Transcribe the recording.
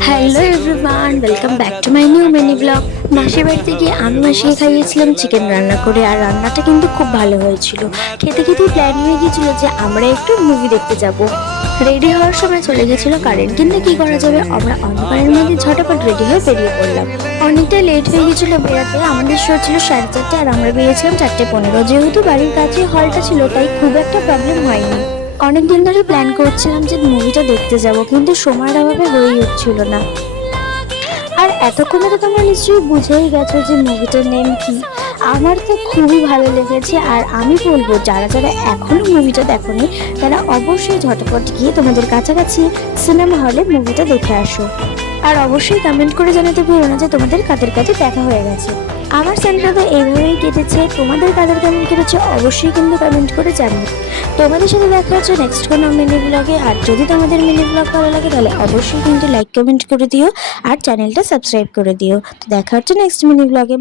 Hello everyone, welcome back to my new mini blog. মাসির বাড়িতে গিয়ে আমি মাসিকে খাইয়েছিলাম চিকেন রান্না করে, আর রান্নাটা কিন্তু খুব ভালো হয়েছিল। খেতে খেতেই প্ল্যান হয়ে গিয়েছিল যে আমরা একটু মুভি দেখতে যাব। রেডি হওয়ার সময় চলে গেছিল কারেন্ট, কিন্তু কি করা যাবে, আমরা অন্ধকারের মধ্যে ঝটাপট রেডি হয়ে বেরিয়ে পড়লাম। অনেকটা লেট হয়ে গেছিল বেরাতে, আমাদের শো ছিল 4:30 আর আমরা বেরিয়েছিলাম 4:15। যেহেতু বাড়ির কাছে হলটা ছিল তাই খুব একটা প্রবলেম হয়নি। অনেকদিন ধরে প্ল্যান করছিলাম যে মুভিটা দেখতে যাব, কিন্তু সময়ের অভাবে হয়েই উঠছিল না। আর এতক্ষণে তো তোমরা নিশ্চয়ই বুঝেই গেছো যে মুভিটার নেম কি। আমার তো খুবই ভালো লেগেছে, আর আমি বলবো যারা যারা এখনো মুভিটা দেখোনি তারা অবশ্যই ঝটপট গিয়ে তোমাদের কাছাকাছি সিনেমা হলে মুভিটা দেখে আসো। আর অবশ্যই কমেন্ট করে জানাতে ভুলো না যে তোমাদের কাদের কাছে দেখা হয়ে গেছে। আমার সানডে তো এইভাবেই কেটেছে, তোমাদের কাদের কেমন কেটেছে অবশ্যই কিন্তু কমেন্ট করে জানিও। তোমাদের সাথে দেখা হচ্ছে নেক্সট কোনো মিনি ব্লগে। আর যদি তোমাদের মিনি ব্লগ ভালো লাগে তাহলে অবশ্যই কিন্তু লাইক কমেন্ট করে দিও আর চ্যানেলটা সাবস্ক্রাইব করে দিও। তো দেখা হচ্ছে নেক্সট মিনি ব্লগে।